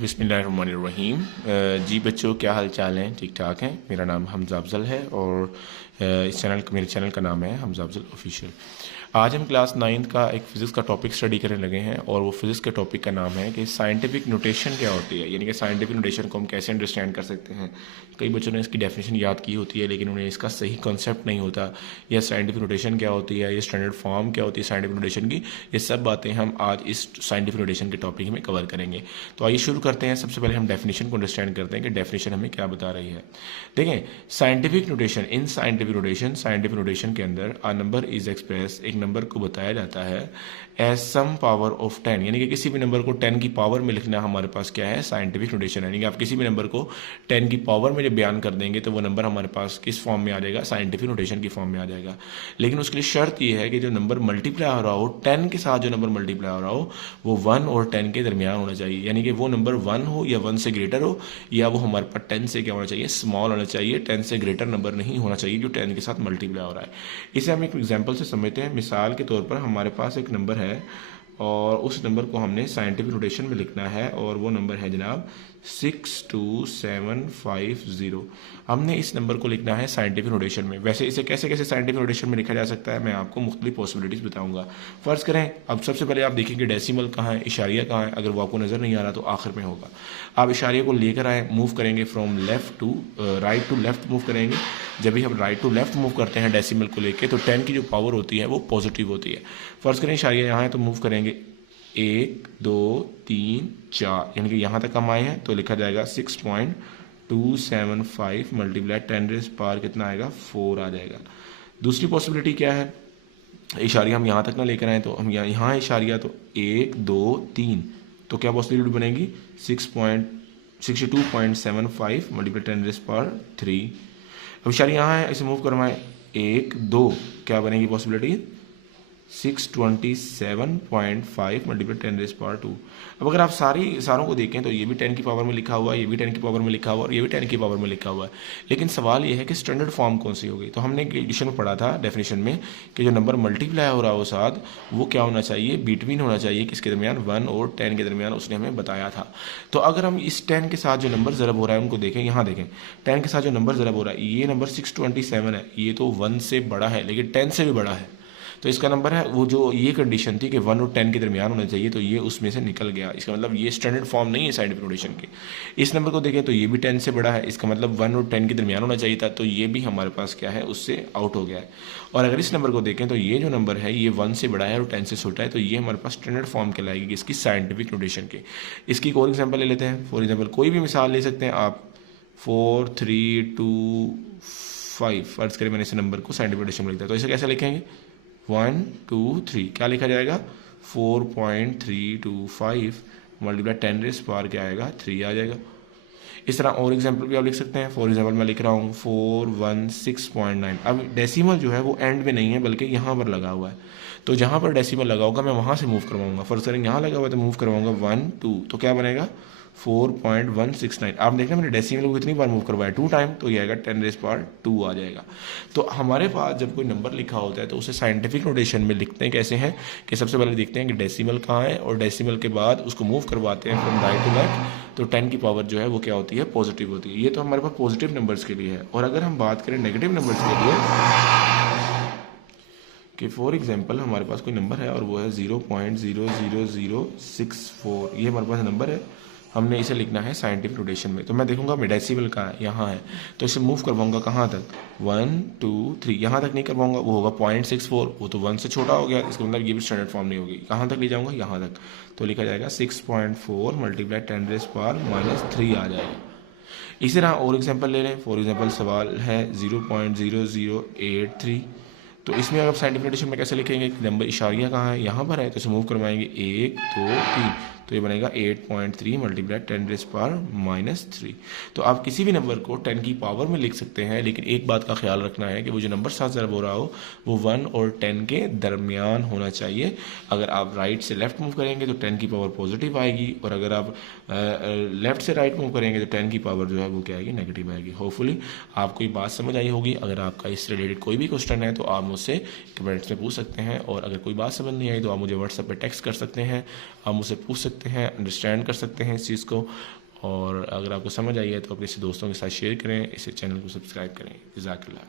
बिस्मिल्लाहिर्रहमानिर्रहीम। जी बच्चों, क्या हाल चाल हैं? ठीक ठाक हैं। मेरा नाम हमजा अफजल है और मेरे चैनल का नाम है हमजा अफजल ऑफिशियल। आज हम क्लास 9th का एक फ़िज़िक्स का टॉपिक स्टडी करने लगे हैं और वो फिज़िक्स के टॉपिक का नाम है कि साइंटिफिक नोटेशन क्या होती है, यानी कि साइंटिफिक नोटेशन को हम कैसे अंडरस्टैंड कर सकते हैं। कई बच्चों ने इसकी डेफिनेशन याद की होती है लेकिन उन्हें इसका सही कॉन्सेप्ट नहीं होता, या साइंटिफिक नोटेशन क्या होती है, ये स्टैंडर्ड फॉर्म क्या होती है साइंटिफिक नोटेशन की। ये सब बातें हम आज इस साइंटिफिक नोटेशन के टॉपिक में कवर करेंगे। तो आइए शुरू करते हैं। सबसे पहले हम डेफिनेशन को अंडरस्टैंड करते हैं कि डेफिनेशन हमें क्या बता रही है। देखें, scientific notation, in scientific notation के अंदर अ नंबर इज एक्सप्रेस, एक नंबर को बताया जाता है एज सम पावर ऑफ 10, यानी कि किसी भी नंबर को 10 की पावर में लिखना हमारे पास क्या है, साइंटिफिक नोटेशन है। यानी कि आप किसी भी नंबर को 10 की पावर में जब बयान कर देंगे तो वो नंबर हमारे पास किस फॉर्म में आ जाएगा, साइंटिफिक नोटेशन की फॉर्म में आ जाएगा। लेकिन उसके लिए शर्त ये है कि जो नंबर मल्टीप्लाई हो रहा हो, 10 के साथ जो नंबर मल्टीप्लाई हो रहा हो वो 1 और 10 के दरमियान होना चाहिए। यानी कि वो नंबर 1 हो या 1 से ग्रेटर हो, या वो हमारे पास 10 से क्या होना चाहिए, स्मॉल होना चाहिए। 10 से ग्रेटर नंबर नहीं होना चाहिए जो 10 के साथ मल्टीप्लाई हो रहा है। इसे हम एक एग्जाम्पल से समझते हैं। मिसाल के तौर पर हमारे पास एक नंबर है और उस नंबर को हमने साइंटिफिक नोटेशन में लिखना है और वो नंबर है जनाब 62750। हमने इस नंबर को लिखना है साइंटिफिक नोटेशन में। वैसे इसे कैसे कैसे साइंटिफिक नोटेशन में लिखा जा सकता है मैं आपको मुख्तलिफ पॉसिबिलिटीज़ बताऊंगा। फ़र्ज़ करें, अब सबसे पहले आप देखेंगे डेसिमल कहाँ है, इशारिया कहाँ है। अगर वो आपको नज़र नहीं आ रहा तो आखिर में होगा। आप इशारिया को लेकर आए, मूव करेंगे from left to right to left move करेंगे। जब भी हम राइट टू लेफ्ट मूव करते हैं डेसिमल को लेके तो 10 की जो पावर होती है वो पॉजिटिव होती है। फ़र्ज़ करें इशारिया यहाँ है तो मूव करेंगे 1 2 3 4, यानी कि यहाँ तक हम आए हैं तो लिखा जाएगा 6.275 मल्टीप्लाई 10 रेज़ पावर कितना आएगा, 4 आ जाएगा। दूसरी पॉसिबिलिटी क्या है, इशारिया हम यहाँ तक ना लेकर आए तो हम यहाँ इशारिया तो 1 2 3, तो क्या पॉसिबिलिटी बनेगी 6.62.75 मल्टीप्लाई 10 रेज़ पावर 3। अब इशारिया यहाँ है, इसे मूव करवाएं 1 2, क्या बनेगी पॉसिबिलिटी 627.5 मल्टीप्लाई 10 रेज़ पावर 2। अब अगर आप सारों को देखें तो ये भी 10 की पावर में लिखा हुआ है, ये भी 10 की पावर में लिखा हुआ है और ये भी 10 की पावर में लिखा हुआ है। लेकिन सवाल ये है कि स्टैंडर्ड फॉर्म कौन सी होगी। तो हमने एडिशन में पढ़ा था डेफिनेशन में कि जो नंबर मल्टीप्लाई हो रहा हो साथ वो क्या होना चाहिए, बिटवीन होना चाहिए, किसके दरमियान, 1 और 10 के दरमियान, उसने हमें बताया था। तो अगर हम इस 10 के साथ जो नंबर ज़रब हो रहा है उनको देखें, यहाँ देखें 10 के साथ जो नंबर ज़रब हो रहा है, ये नंबर 627 है, ये तो 1 से बड़ा है लेकिन 10 से भी बड़ा है। तो इसका नंबर है वो, जो ये कंडीशन थी कि 1 और 10 के दरमियान होना चाहिए, तो ये उसमें से निकल गया। इसका मतलब ये स्टैंडर्ड फॉर्म नहीं है साइंटिफिक नोटेशन की। इस नंबर को देखें तो ये भी 10 से बड़ा है, इसका मतलब 1 और 10 के दरमियान होना चाहिए था, तो ये भी हमारे पास क्या है, उससे आउट हो गया है। और अगर इस नंबर को देखें तो ये जो नंबर है ये 1 से बड़ा है और 10 से छोटा है, तो ये हमारे पास स्टैंडर्ड फॉर्म कहलाएगी इसकी साइंटिफिक नोटेशन की। इसकी एक और एग्जाम्पल ले लेते हैं। फॉर एग्जाम्पल कोई भी मिसाल ले सकते हैं आप, 4 3 2 5, फर्ज करें मैंने इस नंबर को साइंटिफिक नोटेशन में लिखता है, तो इसे कैसे लिखेंगे 1 2 3, क्या लिखा जाएगा 4.325 मल्टीप्लाई 10 रेज़ पावर क्या आएगा, 3 आ जाएगा। इस तरह और एग्जाम्पल भी आप लिख सकते हैं। फॉर एग्जाम्पल मैं लिख रहा हूँ 416.9। अब डेसिमल जो है वो एंड में नहीं है बल्कि यहाँ पर लगा हुआ है, तो जहाँ पर डेसिमल लगा होगा मैं वहाँ से मूव करवाऊंगा। फर्स्ट करेंगे यहाँ लगा हुआ है तो मूव करवाऊंगा 1 2, तो क्या बनेगा 4.169। आप देखना मैंने डेसिमल को कितनी बार मूव करवाया, 2 टाइम, तो ये आएगा 10 रेज़ पावर 2 आ जाएगा। तो हमारे पास जब कोई नंबर लिखा होता है तो उसे साइंटिफिक नोटेशन में लिखते हैं कैसे हैं कि सबसे पहले देखते हैं कि डेसिमल कहाँ है और डेसिमल के बाद उसको मूव करवाते हैं फ्रॉम राइट टू लेफ्ट, तो 10 की पावर जो है वो क्या होती है, पॉजिटिव होती है। ये तो हमारे पास पॉजिटिव नंबर्स के लिए है। और अगर हम बात करें नेगेटिव नंबर्स के लिए कि फॉर एग्जांपल हमारे पास कोई नंबर है और वो है 0.00064, ये हमारे पास नंबर है, हमने इसे लिखना है साइंटिफिक नोटेशन में। तो मैं देखूंगा मैं डेसिमल कहाँ है, यहाँ है, तो इसे मूव करवाऊंगा कहाँ तक, 1 2 3, यहाँ तक नहीं करवाऊंगा, वो होगा 0.64, वो तो 1 से छोटा हो गया, इसका मतलब ये भी स्टैंडर्ड फॉर्म नहीं होगी। कहाँ तक ले जाऊंगा, यहाँ तक, तो लिखा जाएगा 6.4 मल्टीप्लाई 10 रेज़ पावर -3 आ जाएगा। इसी तरह और एग्जाम्पल ले लें। फॉर एग्जाम्पल सवाल है 0.0083, तो इसमें अगर साइंटिफिक नोटेशन में कैसे लिखेंगे, नंबर इशारिया कहाँ है, यहाँ पर है, तो इसे मूव करवाएंगे 1 2 3, तो ये बनेगा 8.3 मल्टीप्लाई 10 रेज़ पावर -3। तो आप किसी भी नंबर को 10 की पावर में लिख सकते हैं, लेकिन एक बात का ख्याल रखना है कि वो जो नंबर साथ ज़रब हो रहा हो वो 1 और 10 के दरमियान होना चाहिए। अगर आप राइट से लेफ्ट मूव करेंगे तो 10 की पावर पॉजिटिव आएगी, और अगर आप लेफ्ट से राइट मूव करेंगे तो 10 की पावर जो है वो क्या आएगी, नेगेटिव आएगी। होपफुली आपको ये बात समझ आई होगी। अगर आपका इससे रिलेटेड कोई भी क्वेश्चन है तो आप मुझसे कमेंट्स में पूछ सकते हैं, और अगर कोई बात समझ नहीं आई तो आप मुझे व्हाट्सएप पे टेक्स्ट कर सकते हैं, आप मुझसे पूछ सकते सकते हैं, अंडरस्टैंड कर सकते हैं इस चीज़ को। और अगर आपको समझ आई है तो अपने दोस्तों के साथ शेयर करें, इसे चैनल को सब्सक्राइब करें। जज़ाकल्लाह।